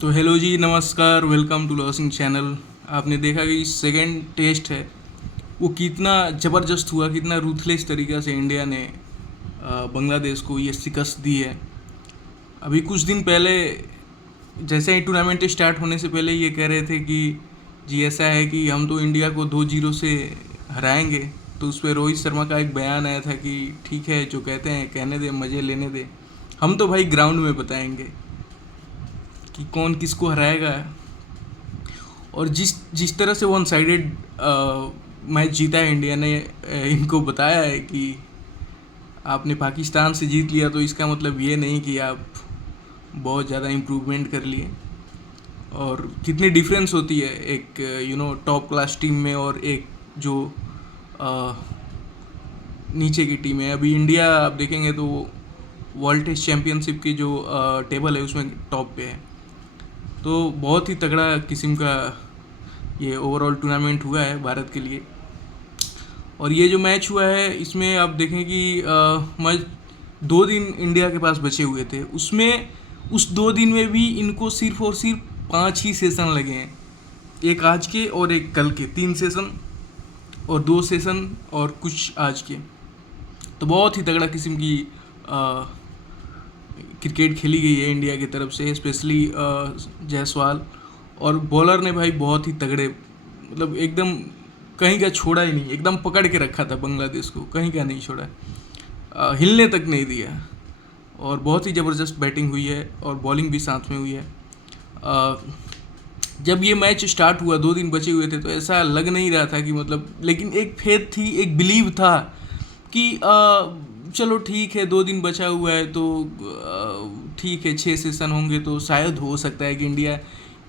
तो हेलो जी, नमस्कार, welcome to losing channel. आपने देखा कि सेकंड टेस्ट है वो कितना ज़बरदस्त हुआ, कितना रूथलेस तरीक़ा से इंडिया ने बांग्लादेश को ये शिकस्त दी है। अभी कुछ दिन पहले जैसे ही टूर्नामेंट स्टार्ट होने से पहले ये कह रहे थे कि जी ऐसा है कि हम तो इंडिया को 2-0 से हराएंगे। तो उस पर रोहित शर्मा का एक बयान आया था कि ठीक है, जो कहते हैं कहने दे, मज़े लेने दे, हम तो भाई ग्राउंड में बताएंगे कि कौन किसको हराएगा। और जिस जिस तरह से वन साइडेड मैच जीता है इंडिया ने, इनको बताया है कि आपने पाकिस्तान से जीत लिया तो इसका मतलब ये नहीं कि आप बहुत ज़्यादा इम्प्रूवमेंट कर लिए। और कितनी डिफरेंस होती है एक टॉप क्लास टीम में और एक जो अ, नीचे की टीम है। अभी इंडिया आप देखेंगे तो वर्ल्ड टेस्ट चैम्पियनशिप की जो टेबल है उसमें टॉप पे है। तो बहुत ही तगड़ा किस्म का ये ओवरऑल टूर्नामेंट हुआ है भारत के लिए। और ये जो मैच हुआ है इसमें आप देखें कि मैच 2 दिन इंडिया के पास बचे हुए थे, उसमें उस 2 दिन में भी इनको सिर्फ और सिर्फ 5 ही सेशन लगे हैं। एक आज के और एक कल के, 3 सेशन और 2 सेशन और कुछ आज के। तो बहुत ही तगड़ा किस्म की क्रिकेट खेली गई है इंडिया की तरफ से, स्पेशली जायसवाल। और बॉलर ने भाई बहुत ही तगड़े, मतलब एकदम कहीं का छोड़ा ही नहीं, एकदम पकड़ के रखा था बांग्लादेश को, कहीं का नहीं छोड़ा, हिलने तक नहीं दिया। और बहुत ही ज़बरदस्त बैटिंग हुई है और बॉलिंग भी साथ में हुई है। जब ये मैच स्टार्ट हुआ, 2 दिन बचे हुए थे, तो ऐसा लग नहीं रहा था कि मतलब, लेकिन एक फेथ थी, एक बिलीव था कि चलो ठीक है, 2 दिन बचा हुआ है तो ठीक है, 6 सेशन होंगे तो शायद हो सकता है कि इंडिया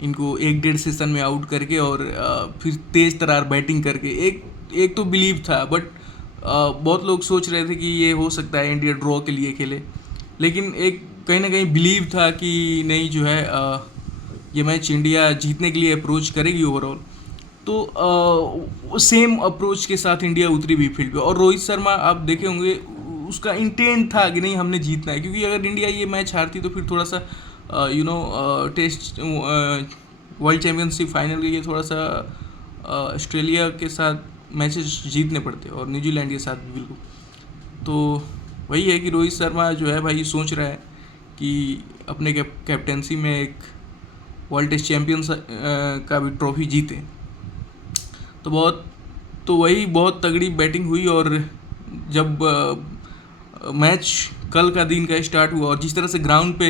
इनको 1-1.5 सेशन में आउट करके और फिर तेज़ तरार बैटिंग करके, एक एक तो बिलीव था। बट बहुत लोग सोच रहे थे कि ये हो सकता है इंडिया ड्रॉ के लिए खेले, लेकिन एक कहीं ना कहीं बिलीव था कि नहीं, जो है ये मैच इंडिया जीतने के लिए अप्रोच करेगी ओवरऑल। तो सेम अप्रोच के साथ इंडिया उतरी भी फील्ड पे। और रोहित शर्मा आप देखे होंगे, उसका इंटेंट था कि नहीं, हमने जीतना है, क्योंकि अगर इंडिया ये मैच हारती तो फिर थोड़ा सा टेस्ट वर्ल्ड चैम्पियनशिप फाइनल के लिए थोड़ा सा ऑस्ट्रेलिया के साथ मैचेस जीतने पड़ते और न्यूजीलैंड के साथ भी बिल्कुल। तो वही है कि रोहित शर्मा जो है भाई सोच रहा है कि अपने कैप्टेंसी में एक वर्ल्ड टेस्ट चैम्पियन का भी ट्रॉफी जीते। तो बहुत तो वही बहुत तगड़ी बैटिंग हुई। और जब मैच कल का दिन का स्टार्ट हुआ और जिस तरह से ग्राउंड पे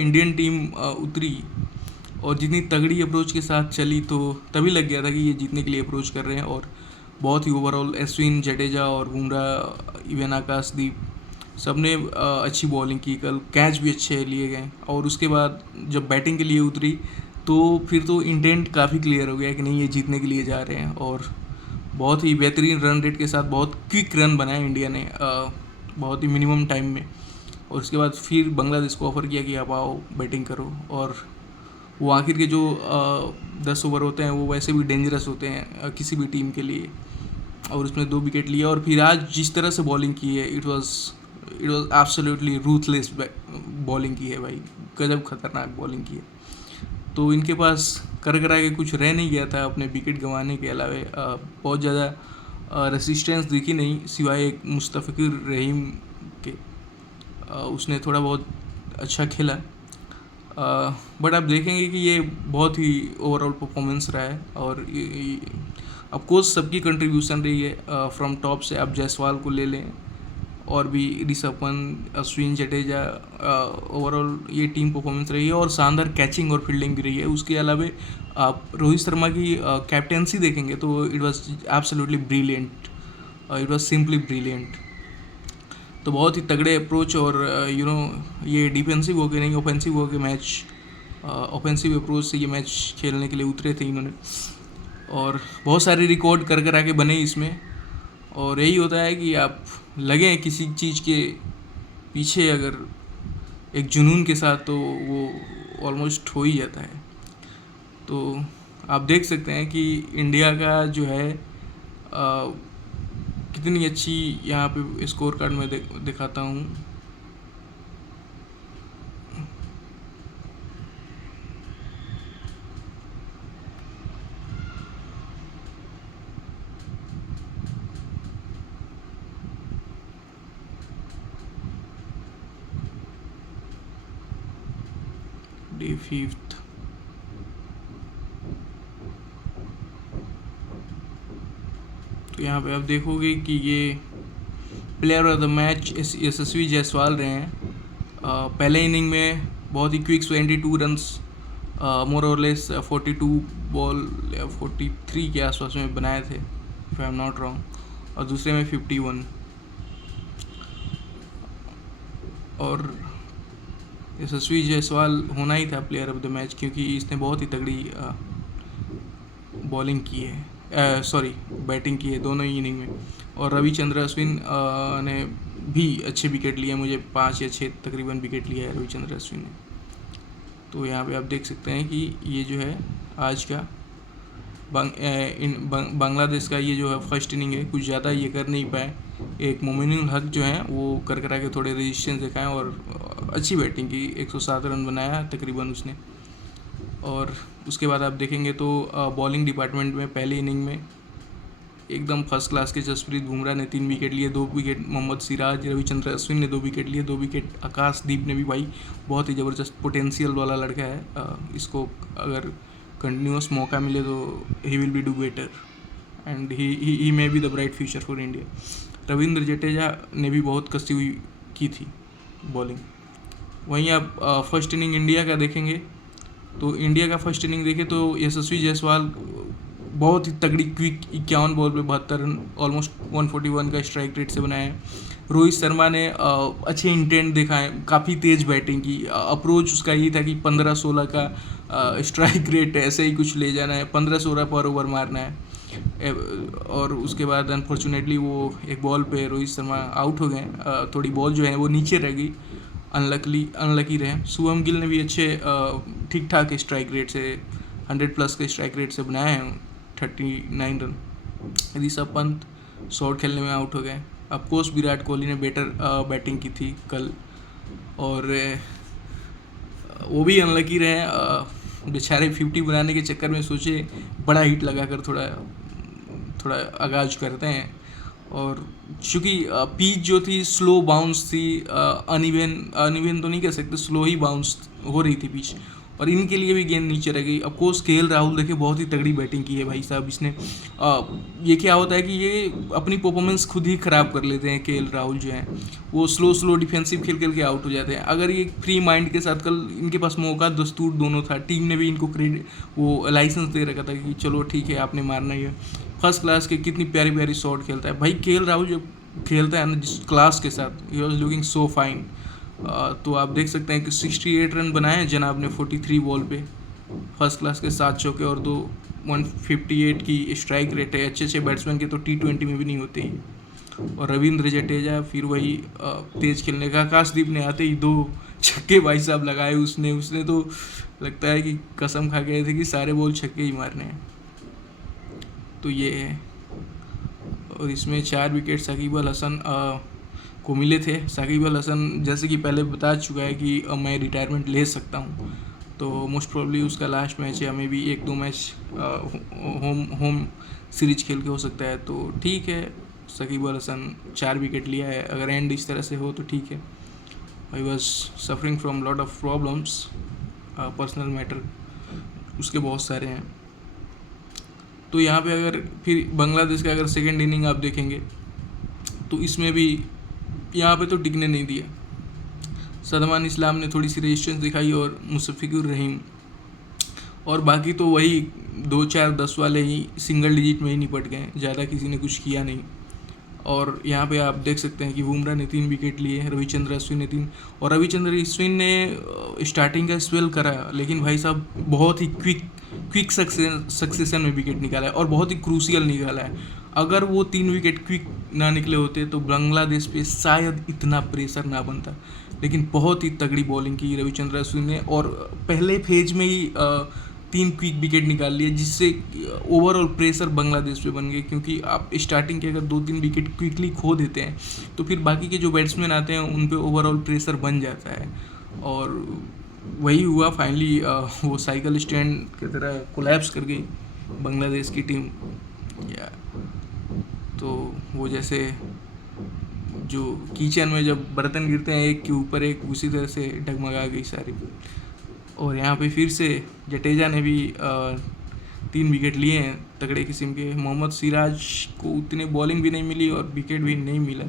इंडियन टीम उतरी और जितनी तगड़ी अप्रोच के साथ चली, तो तभी लग गया था कि ये जीतने के लिए अप्रोच कर रहे हैं। और बहुत ही ओवरऑल अश्विन, जडेजा और बुमराह, इवन आकाशदीप, सब ने अच्छी बॉलिंग की। कल कैच भी अच्छे लिए गए। और उसके बाद जब बैटिंग के लिए उतरी तो फिर तो इंटेंट काफ़ी क्लियर हो गया कि नहीं, ये जीतने के लिए जा रहे हैं। और बहुत ही बेहतरीन रन रेट के साथ बहुत क्विक रन बनाए इंडिया ने, बहुत ही मिनिमम टाइम में। और उसके बाद फिर बांग्लादेश को ऑफ़र किया कि आप आओ बैटिंग करो। और वो आखिर के जो 10 ओवर होते हैं वो वैसे भी डेंजरस होते हैं किसी भी टीम के लिए। और उसमें 2 विकेट लिए। और फिर आज जिस तरह से बॉलिंग की है, it was absolutely ruthless bowling की है भाई, गजब खतरनाक बॉलिंग की है। तो इनके पास कर करा के कुछ रह नहीं गया था अपने विकेट गंवाने के अलावे। बहुत ज़्यादा रेसिस्टेंस दिखी नहीं, सिवाय एक मुस्तफ़िर रहीम के। उसने थोड़ा बहुत अच्छा खेला। बट आप देखेंगे कि ये बहुत ही ओवरऑल परफॉर्मेंस रहा है। और ऑफ कोर्स सबकी कंट्रीब्यूशन रही है, फ्रॉम टॉप से आप जायसवाल को ले लें और भी ऋषभ पंत, अश्विन, जडेजा, ओवरऑल ये टीम परफॉर्मेंस रही है। और शानदार कैचिंग और फील्डिंग भी रही है। उसके अलावा आप रोहित शर्मा की कैप्टेंसी देखेंगे तो it was absolutely brilliant, it was simply brilliant. तो बहुत ही तगड़े अप्रोच। और ये डिफेंसिव हो के नहीं, ऑफेंसिव हो के मैच, ऑफेंसिव अप्रोच से ये मैच खेलने के लिए उतरे थे इन्होंने। और बहुत सारे रिकॉर्ड कर कर आके बने इसमें। और यही होता है कि आप लगें किसी चीज़ के पीछे अगर एक जुनून के साथ, तो वो ऑलमोस्ट हो ही जाता है। तो आप देख सकते हैं कि इंडिया का जो है कितनी अच्छी, यहाँ पे स्कोर कार्ड में दिखाता हूँ। Day 5th। तो यहाँ पे आप देखोगे कि ये प्लेयर ऑफ द मैच यशस्वी जायसवाल रहे हैं। पहले इनिंग में बहुत ही क्विक 22 रन्स मोर और लेस 42 बॉल या 43 के आसपास में बनाए थे, if I am not wrong, और दूसरे में 51। और यशस्वी जायसवाल होना ही था प्लेयर ऑफ द मैच, क्योंकि इसने बहुत ही तगड़ी बॉलिंग की है, सॉरी बैटिंग की है दोनों ही इनिंग में। और रविचंद्र अश्विन ने भी अच्छे विकेट लिए, मुझे 5 या 6 तकरीबन विकेट लिया है रविचंद्र अश्विन ने। तो यहाँ पे आप देख सकते हैं कि ये जो है आज का बांग्लादेश का ये जो है फर्स्ट इनिंग है, कुछ ज़्यादा ये कर नहीं पाए। एक मोमिनुल हक जो है वो कर करा के थोड़े रेजिस्टेंस दिखाएं और अच्छी बैटिंग की, 107 रन बनाया तकरीबन उसने। और उसके बाद आप देखेंगे तो बॉलिंग डिपार्टमेंट में पहले इनिंग में एकदम फर्स्ट क्लास के जसप्रीत बुमराह ने 3 विकेट लिए, 2 विकेट मोहम्मद सिराज, रविचंद्र अश्विन ने 2 विकेट लिए, 2 विकेट आकाशदीप ने भी, भाई बहुत ही ज़बरदस्त पोटेंशियल वाला लड़का है। इसको अगर कंटिन्यूस मौका मिले तो he will be do better and he may be the bright future for India. Ravindra Jadeja ने भी बहुत कसी हुई की थी बॉलिंग। वहीं आप फर्स्ट इनिंग इंडिया का देखेंगे तो इंडिया का फर्स्ट इनिंग देखें तो यशस्वी जायसवाल बहुत ही तगड़ी क्विक 51 बॉल पे 72 रन ऑलमोस्ट 141 का स्ट्राइक रेट से बनाया है। रोहित शर्मा ने अच्छे इंटेंट दिखाए, काफ़ी तेज़ बैटिंग की, अप्रोच उसका यही था कि 15-16 का स्ट्राइक रेट ऐसे ही कुछ ले जाना है, 15-16 पर ओवर मारना है। और उसके बाद अनफॉर्चुनेटली वो एक बॉल पे रोहित शर्मा आउट हो गए, थोड़ी बॉल जो है वो नीचे रह गई, अनलकी रहे। शुभम गिल ने भी अच्छे ठीक ठाक स्ट्राइक रेट से 100+ के स्ट्राइक रेट से बनाए हैं 39 रन। ऋषभ पंत शॉट खेलने में आउट हो गए। ऑफकोर्स विराट कोहली ने बेटर बैटिंग की थी कल, और वो भी अनलकी रहे बेचारे। 50 बनाने के चक्कर में सोचे बड़ा हिट लगाकर थोड़ा आगाज करते हैं, और चूँकि पिच जो थी स्लो बाउंस थी, अनइवन तो नहीं कह सकते, स्लो ही बाउंस हो रही थी पिच, और इनके लिए भी गेंद नीचे रह गई। ऑफकोर्स केएल राहुल देखिए बहुत ही तगड़ी बैटिंग की है भाई साहब इसने। ये क्या होता है कि ये अपनी परफॉर्मेंस खुद ही ख़राब कर लेते हैं केएल राहुल जो हैं, वो स्लो डिफेंसिव खेल के आउट हो जाते हैं। अगर ये फ्री माइंड के साथ, कल इनके पास मौका दस्तूर दोनों था, टीम ने भी इनको क्रेडिट वो लाइसेंस दे रखा था कि चलो ठीक है आपने मारना ही है। फर्स्ट क्लास के कितनी प्यारी प्यारी शॉट खेलता है भाई केएल राहुल, जब खेलता है ना जिस क्लास के साथ, he was looking so fine. तो आप देख सकते हैं कि 68 रन बनाए हैं जनाब ने 43 बॉल पे, फर्स्ट क्लास के 7 चौके और 2 158 की स्ट्राइक रेट है। अच्छे बैट्समैन के तो T20 में भी नहीं होते ही। और रविंद्र जडेजा फिर वही तेज खेलने का, आकाशदीप ने आते ही 2 छक्के भाई साहब लगाए उसने तो लगता है कि कसम खा गए थे कि सारे बॉल छक्के ही मारने हैं। तो ये है, और इसमें 4 विकेट साकिब अल हसन को मिले थे। साकिब अल हसन जैसे कि पहले बता चुका है कि मैं रिटायरमेंट ले सकता हूँ, तो मोस्ट प्रोबेबली उसका लास्ट मैच है, हमें भी 1-2 मैच होम सीरीज खेल के हो सकता है। तो ठीक है, साकिब अल हसन 4 विकेट लिया है, अगर एंड इस तरह से हो तो ठीक है। I was suffering from lot of problems, personal matter उसके बहुत सारे हैं। तो यहाँ पे अगर फिर बांग्लादेश का अगर सेकेंड इनिंग आप देखेंगे तो इसमें भी यहाँ पे तो टिकने नहीं दिया। सलमान इस्लाम ने थोड़ी सी रेजिस्टेंस दिखाई और मुशफ़िकुर रहीम, और बाकी तो वही 2-4-10 वाले ही सिंगल डिजिट में ही निपट गए, ज़्यादा किसी ने कुछ किया नहीं। और यहाँ पे आप देख सकते हैं कि बुमराह ने 3 विकेट लिए, रविचंद्र अश्विन ने 3, और रविचंद्र अश्विन ने स्टार्टिंग का स्पेल करा, लेकिन भाई साहब बहुत ही क्विक सक्सेशन में विकेट निकाला है और बहुत ही क्रूशियल निकाला है। अगर वो 3 विकेट क्विक ना निकले होते तो बांग्लादेश पे शायद इतना प्रेशर ना बनता, लेकिन बहुत ही तगड़ी बॉलिंग की रविचंद्र अश्विन ने, और पहले फेज में ही 3 क्विक विकेट निकाल लिए, जिससे ओवरऑल प्रेशर बांग्लादेश पे बन गए। क्योंकि आप स्टार्टिंग के अगर 2-3 विकेट क्विकली खो देते हैं तो फिर बाकी के जो बैट्समैन आते हैं उन पे ओवरऑल प्रेशर बन जाता है, और वही हुआ फाइनली। वो साइकिल स्टैंड की तरह कोलैप्स कर गई बांग्लादेश की टीम। तो वो जैसे जो किचन में जब बर्तन गिरते हैं एक के ऊपर एक, उसी तरह से डगमगा गई सारी। और यहाँ पे फिर से जडेजा ने भी 3 विकेट लिए हैं तगड़े किस्म के। मोहम्मद सिराज को उतनी बॉलिंग भी नहीं मिली और विकेट भी नहीं मिला,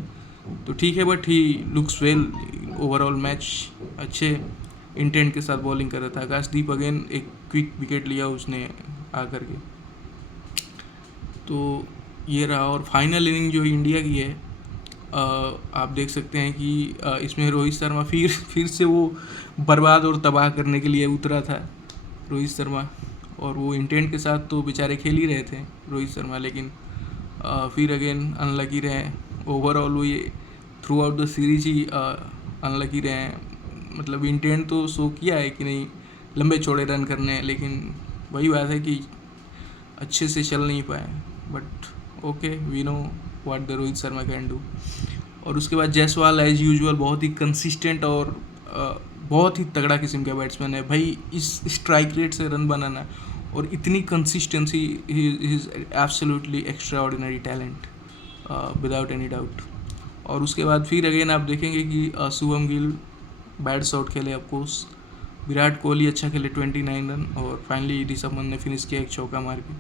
तो ठीक है, but he looks well overall match. अच्छे इंटेंट के साथ बॉलिंग कर रहा था। आकाशदीप अगेन एक क्विक विकेट लिया उसने आकर के। तो ये रहा। और फाइनल इनिंग जो इंडिया की है, आप देख सकते हैं कि इसमें रोहित शर्मा फिर से वो बर्बाद और तबाह करने के लिए उतरा था रोहित शर्मा। और वो इंटेंट के साथ तो बेचारे खेल ही रहे थे रोहित शर्मा, लेकिन फिर अगेन अनलकी रहे। ओवरऑल वो ये through out the series he unlucky रहे हैं। मतलब इंटेंट तो शो किया है कि नहीं लंबे चौड़े रन करने हैं, लेकिन वही बात है कि अच्छे से चल नहीं पाए। But okay, we know what the Rohit Sharma can do. और उसके बाद जायसवाल एज यूजुअल बहुत ही कंसिस्टेंट और बहुत ही तगड़ा किस्म का बैट्समैन है भाई। इस स्ट्राइक रेट से रन बनाना और इतनी consistency, he is absolutely extra ordinary talent without any doubt. और उसके बाद फिर अगेन आप देखेंगे कि शुभम गिल बैड शॉट खेले ऑफकोर्स, विराट कोहली अच्छा खेले 29 रन, और फाइनली ऋषभ पंत ने फिनिश किया एक चौका मार के।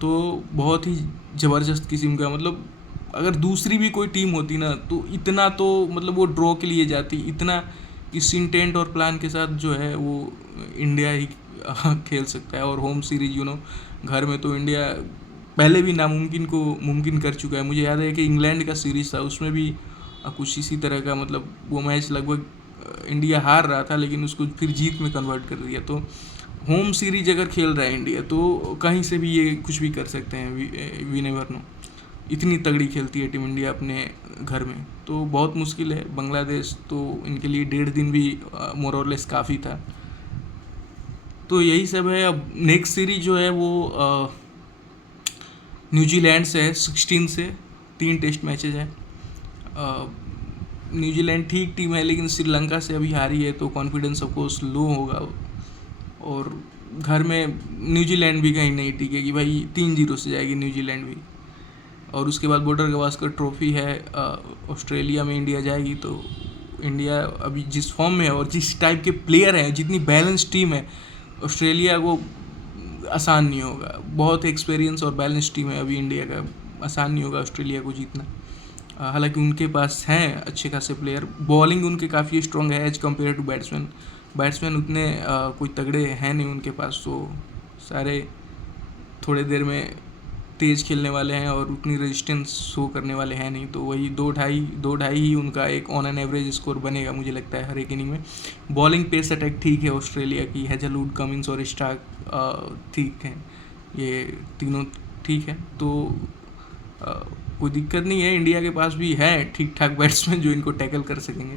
तो बहुत ही ज़बरदस्त किस्म का, मतलब अगर दूसरी भी कोई टीम होती ना तो इतना तो मतलब वो ड्रॉ के लिए जाती, इतना इस इंटेंट और प्लान के साथ जो है वो इंडिया ही खेल सकता है। और होम सीरीज घर में तो इंडिया पहले भी नामुमकिन को मुमकिन कर चुका है। मुझे याद है कि इंग्लैंड का सीरीज़ था, उसमें भी कुछ इसी तरह का, मतलब वो मैच लगभग इंडिया हार रहा था लेकिन उसको फिर जीत में कन्वर्ट कर दिया। तो होम सीरीज अगर खेल रहा है इंडिया तो कहीं से भी ये कुछ भी कर सकते हैं, वी नेवर नो। इतनी तगड़ी खेलती है टीम इंडिया अपने घर में, तो बहुत मुश्किल है। बांग्लादेश तो इनके लिए 1.5 दिन भी मोर और लेस काफ़ी था। तो यही सब है। अब नेक्स्ट सीरीज जो है वो न्यूजीलैंड से है 16 से, 3 टेस्ट मैचेज हैं। न्यूजीलैंड ठीक टीम है लेकिन श्रीलंका से अभी हारी है, तो कॉन्फिडेंस ऑफकोर्स लो होगा। और घर में न्यूजीलैंड भी कहीं नहीं टिकेगी भाई, 3-0 से जाएगी न्यूजीलैंड भी। और उसके बाद बॉर्डर गवास्कर ट्रॉफी है ऑस्ट्रेलिया में, इंडिया जाएगी। तो इंडिया अभी जिस फॉर्म में है और जिस टाइप के प्लेयर हैं, जितनी बैलेंस टीम है, ऑस्ट्रेलिया को आसान नहीं होगा। बहुत एक्सपीरियंस और बैलेंस टीम है अभी इंडिया का, आसान नहीं होगा ऑस्ट्रेलिया को जीतना। हालांकि उनके पास हैं अच्छे खासे प्लेयर, बॉलिंग उनके काफ़ी स्ट्रॉन्ग है एज कम्पेयर टू बैट्समैन उतने कोई तगड़े हैं नहीं उनके पास। तो सारे थोड़े देर में तेज़ खेलने वाले हैं और उतनी रेजिस्टेंस शो करने वाले हैं नहीं। तो वही 2-2.5 ही उनका एक ऑन एन एवरेज स्कोर बनेगा मुझे लगता है हर एक इनिंग में। बॉलिंग पेस अटैक ठीक है ऑस्ट्रेलिया की, हेजलवुड, कमिंस और स्टार्क ठीक हैं, ये तीनों ठीक है। तो कोई दिक्कत नहीं है। इंडिया के पास भी है ठीक ठाक बैट्समैन जो इनको टैकल कर सकेंगे।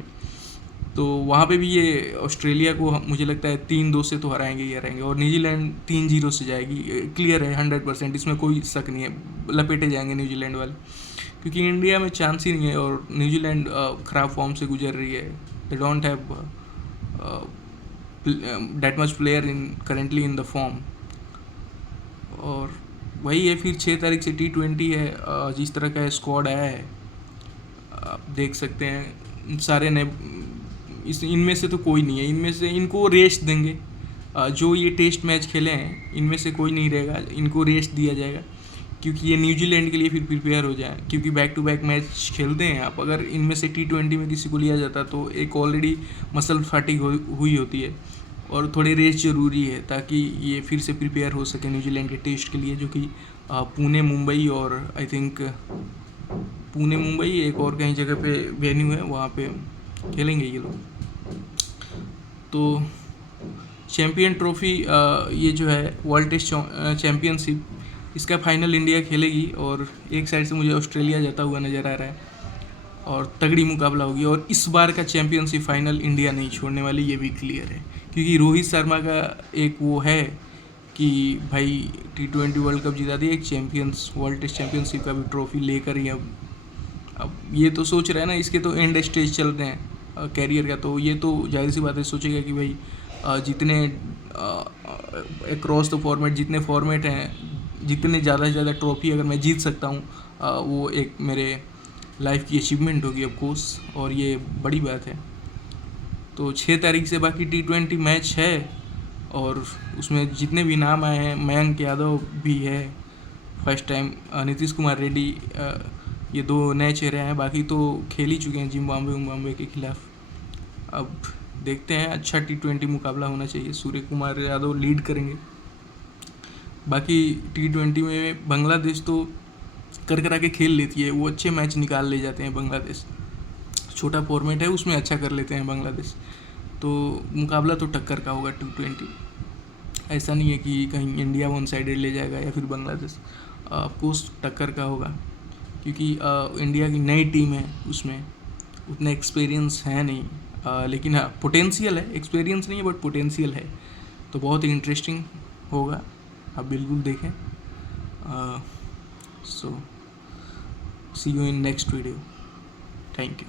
तो वहाँ पे भी ये ऑस्ट्रेलिया को मुझे लगता है 3-2 से तो हराएंगे ही हराएंगे। और न्यूजीलैंड 3-0 से जाएगी, क्लियर है 100%, इसमें कोई शक नहीं है। लपेटे जाएंगे न्यूजीलैंड वाले, क्योंकि इंडिया में चांस ही नहीं है। और न्यूजीलैंड ख़राब फॉर्म से गुजर रही है, they don't have that much player in currently in the form. और वही है, फिर 6 तारीख से T20 है। जिस तरह का स्क्वाड आया है आप देख सकते हैं, सारे नए, इनमें से तो कोई नहीं है, इनमें से इनको रेस्ट देंगे। जो ये टेस्ट मैच खेले हैं इनमें से कोई नहीं रहेगा, इनको रेस्ट दिया जाएगा, क्योंकि ये न्यूजीलैंड के लिए फिर प्रिपेयर हो जाए। क्योंकि बैक टू बैक मैच खेलते हैं आप, अगर इनमें से T20 में किसी को लिया जाता तो एक ऑलरेडी मसल फैटिग हुई होती है, और थोड़ी रेस्ट ज़रूरी है ताकि ये फिर से प्रिपेयर हो सके न्यूजीलैंड के टेस्ट के लिए, जो कि पुणे, मुंबई और आई थिंक पुणे, मुंबई, एक और कहीं जगह पे वेन्यू है, वहाँ पे खेलेंगे ये लोग। तो चैम्पियन ट्रॉफी ये जो है वर्ल्ड टेस्ट चैम्पियनशिप, इसका फाइनल इंडिया खेलेगी। और एक साइड से मुझे ऑस्ट्रेलिया जाता हुआ नज़र आ रहा है, और तगड़ी मुकाबला होगी। और इस बार का चैम्पियनशिप फाइनल इंडिया नहीं छोड़ने वाली, ये भी क्लियर है, क्योंकि रोहित शर्मा का एक वो है कि भाई T20 वर्ल्ड कप जिता दिया, एक वर्ल्ड टेस्ट चैम्पियनशिप का भी ट्रॉफी लेकर ही अब ये तो सोच रहे हैं ना, इसके तो एंड स्टेज चल रहे हैं कैरियर का। तो ये तो जाहिर सी बात है सोचेगा कि भाई जितने अक्रॉस द फॉर्मेट, जितने फॉर्मेट हैं, जितने ज़्यादा से ज़्यादा ट्रॉफी अगर मैं जीत सकता हूँ, वो एक मेरे लाइफ की अचीवमेंट होगी ऑफ कोर्स, और ये बड़ी बात है। तो 6 तारीख से बाकी T20 मैच है, और उसमें जितने भी नाम आए हैं, मयंक यादव भी है फर्स्ट टाइम, नीतीश कुमार रेड्डी, ये 2 नए चेहरे हैं, बाकी तो खेल ही चुके हैं जिम्बाब्वे के खिलाफ। अब देखते हैं, अच्छा T20 मुकाबला होना चाहिए, सूर्य कुमार यादव लीड करेंगे। बाकी T20 में बांग्लादेश तो कर के खेल लेती है, वो अच्छे मैच निकाल ले जाते हैं बांग्लादेश, छोटा फॉर्मेट है उसमें अच्छा कर लेते हैं बांग्लादेश। तो मुकाबला तो टक्कर का होगा T20, ऐसा नहीं है कि कहीं इंडिया वन साइडेड ले जाएगा या फिर बांग्लादेश, ऑफकोर्स टक्कर का होगा, क्योंकि इंडिया की नई टीम है, उसमें उतना एक्सपीरियंस है नहीं, लेकिन हाँ पोटेंशियल है, एक्सपीरियंस नहीं है बट पोटेंशियल है, तो बहुत ही इंटरेस्टिंग होगा, आप बिल्कुल देखें। So see you in next video, thank you.